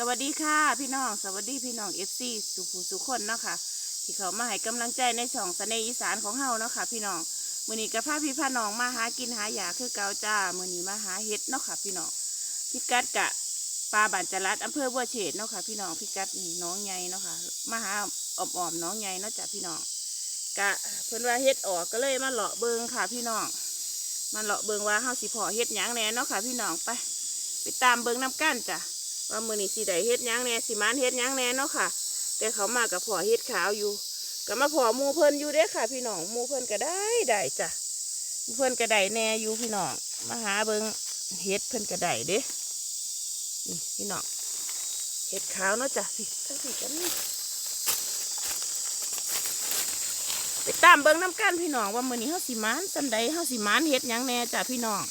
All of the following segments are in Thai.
สวัสดีค่ะพี่น้อง สวัสดีพี่น้องเอฟซีสุภูสุคนเนาะค่ะ ที่เขามาให้กำลังใจในช่องเสน่ห์อีสานของเฮาเนาะค่ะ พี่น้องมือนี้กับพาพี่พาน้องมาหากินหาหยาคือเกาจ้ามือนี้มาหาเห็ดเนาะค่ะ พี่น้องพิกัดกะปลาบันจรัดอำเภอบัวเฉดเนาะค่ะ พี่น้องพิกัดนี่น้องใหญ่เนาะค่ะมาหาอ่อมๆน้องใหญ่เนาะจ้ะพี่น้องกะเพิ่นว่าเฮ็ดออกก็เลยมาเลาะเบิงค่ะ พี่น้องมาเลาะเบิงว่าเฮาสิพอเฮ็ดหยังแน่เนาะค่ะ พี่น้องไป ไปตามเบิงน้ำกั้นจ้ะ ว่ามือนี้สิได้เฮ็ดยังแน่สิมานเฮ็ดยังแน่เนาะค่ะ แต่เขามากับพ่อเฮ็ดขาวอยู่ก็มาพ่อมูเพิ่นอยู่เด้ค่ะ พี่น้องมูเพิ่นก็ได้ได้จ้ะมูเพิ่นก็ได้แน่อยู่พี่น้องมาหาเบิงเฮ็ดเพิ่นก็ได้เด้นี่พี่น้องเฮ็ดขาวเนาะจ้ะพี่ทั้งพี่กันนี่ไปตามเบิ้งน้ำกันพี่น้องว่ามือนี้เฮาสิมานสันใดเฮาสิมานเฮ็ดยังแน่จ้ะพี่น้อง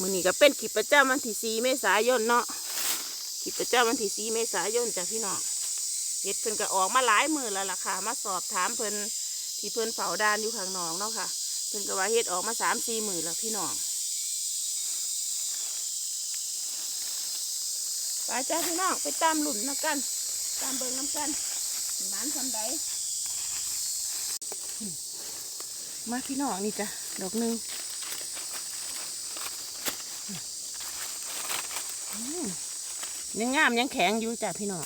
มือนี้ก็เป็นขีดประจำวันที่สี่เมษายนเนาะขีดประจำวันที่สี่เมษายนจ้ะพี่น้องเฮ็ดเพิ่นก็ออกมาหลายมือแล้วล่ะค่ะ มาสอบถามเพิ่นที่เพิ่นเฝ้าด้านอยู่ข้างนอกเนาะค่ะ เพิ่นก็ว่าเฮ็ดออกมาสามสี่มือแล้วพี่น้องไปจ้าพี่น้องไปตามหลุมน้ำกัน ตามเบิ่งน้ำกันหมานทำใดมาพี่น้องนี่จ้ะดอกหนึ่ง อืม ยังงามยังแข็งอยู่จ้ะพี่น้อง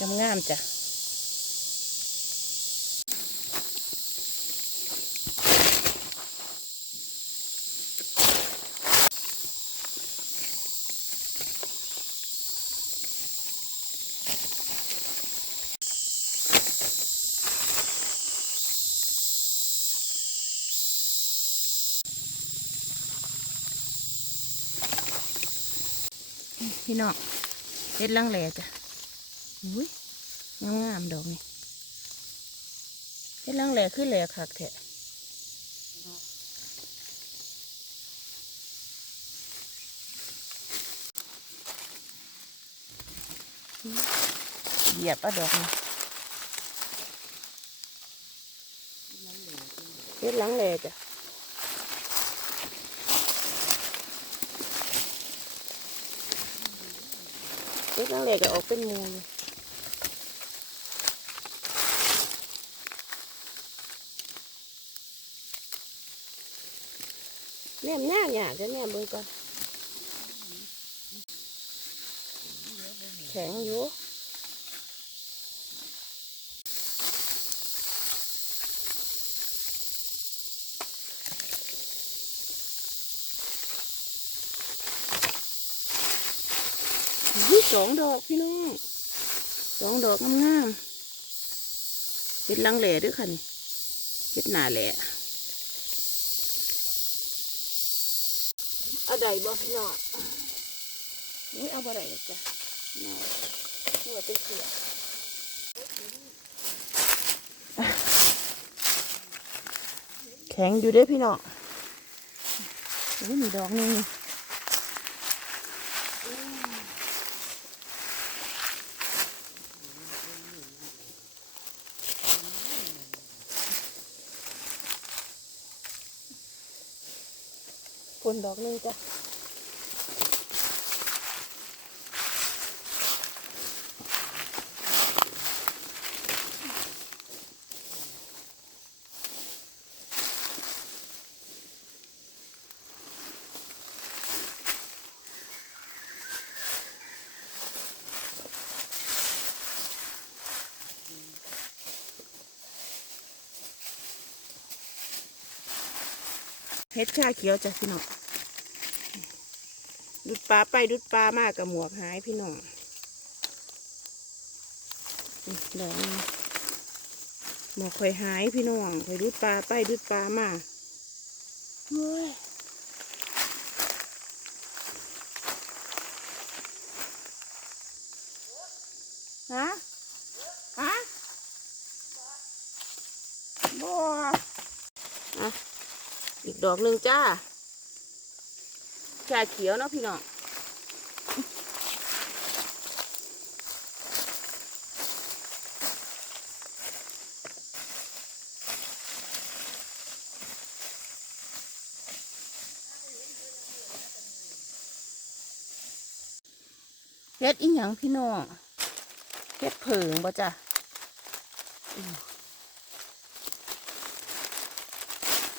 งามงามจ้ะพี่น้องเฮ็ดลังแหล่จ้ะ อุ้ยงามงามดอกนี่เฮ็ดลังแหล่คือแหล่คักแท้เหยียบอาดอกนี่เฮ็ดลังแหล่จ้ะเฮ็ดลังแลก็ออกเป็นมูเลย แม่มยากยาจะแม่เบิ่งก่อนแข็งอยู่อุ๊ยสองดอกพี่น้องสองดอกงามๆเห็ดลังแหล่ด้วยค่ะนี่เห็ดหนาแหล่ เอาได้บ่พี่น้องนี่เอาบ่ได้จ้ะน้อยนี่ว่าเป็นเสือแข็งอยู่เด้อพี่น้องโอ้ยมีดอกหนึง นดอกหนึงจ้ะเฮ็ดชาเขียวจ้ะพี่น้อง ดุดปลาไปดุดปลามากกับหมวกหายพี่น้องดอกหมวกค่อยหายพี่น้องค่อยดุดปลาไปดุดปลามาเฮ้ยฮะฮะบัวอะอีกดอกหนึ่งจ้า ชาเขียวเนาะพี่น้องเฮ็ดอีหยังพี่น้องเฮ็ดเผิงบ่จ้ะ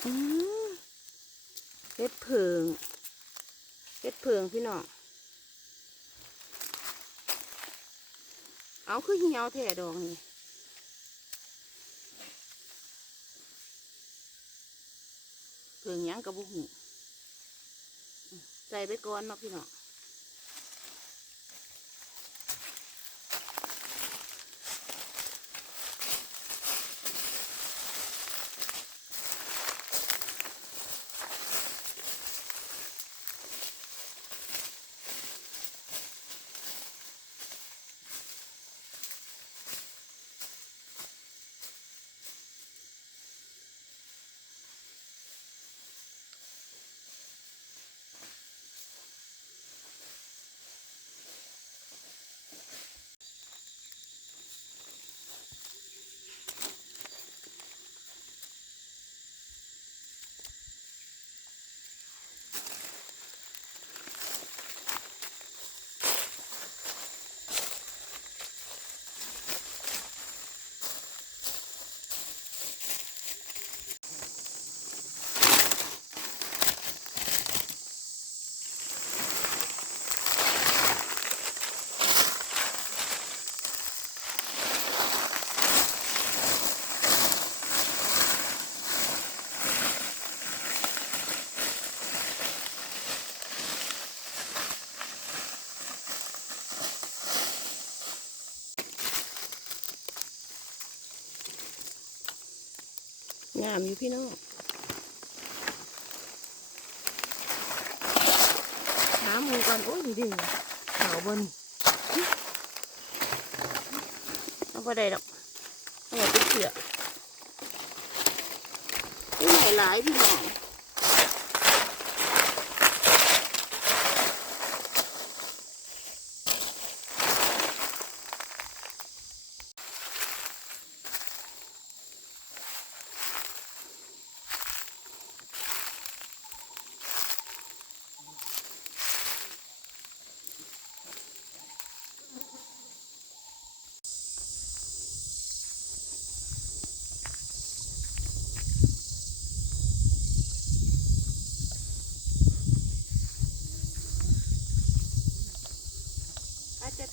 อืมเฮ็ดเผิง เฮ็ดเพิงพี่น้อง เอาคือเหี่ยวแท้ดองนี่เพิงยังกับบุหูใส่ไปก่อนเนาะพี่น้อง งามอยู่พี่น้องหาหมูก่อนโอ้ยดีดีขาวบนเอาไปได้ดอกเอาไปเชื่อนี่ไหนหลายพี่น้อง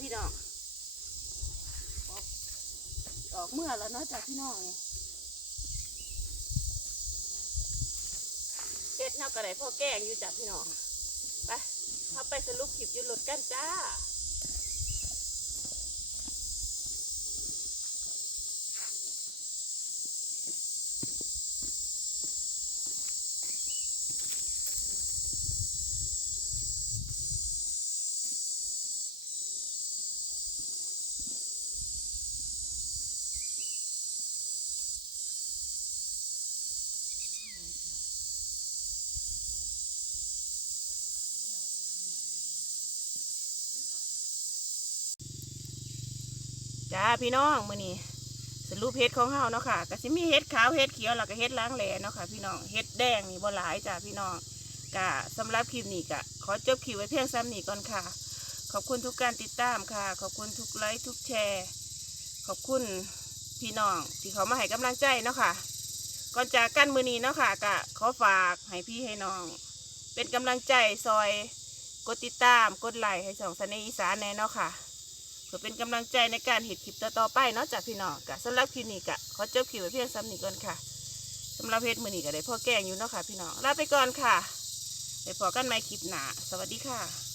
พี่น้องออกออกเมื่อแล้วเนาะจากพี่น้องนี่เฮ็ดเนาะก็ได้พ่อแกงอยู่จากพี่น้องไปเขาไปสรุปคลิปอยุรถกันจ้า จ้าพี่น้องมื้อนี้สรุปเฮ็ดของเฮาเนาะค่ะก็สิมีเฮ็ดขาวเฮ็ดเขียวแล้วก็เฮ็ดล้างแหล่เนาะค่ะพี่น้องเฮ็ดแดงนี่บ่หลายจ้าพี่น้องก็สำหรับคลิปนี้ก็ขอจบคลิปไว้เพียงซ้ำนี้ก่อนค่ะ ขอบคุณทุกการติดตามค่ะ ขอบคุณทุกไลค์ทุกแชร์ ขอบคุณพี่น้องที่เขามาให้กำลังใจเนาะค่ะ ก่อนจากกันมือนี้เนาะค่ะก็ขอฝากให้พี่ให้น้อง เป็นกำลังใจซอย กดติดตามกดไลค์ให้สองสนอีสานแน่เนาะค่ะ เพื่อเป็นกำลังใจในการเห็ดคลิปต่อๆไปเนาะจากพี่น้องกะสำหรับคลิปนี้กะขอจบคลิปไว้เพียงซ้ำนี้ก่อนค่ะสำหรับเพจมือนี้ก็ได้พ่อแกงอยู่เนาะค่ะพี่น้องลาไปก่อนค่ะไปพอกันใหม่คลิปหน้าสวัสดีค่ะ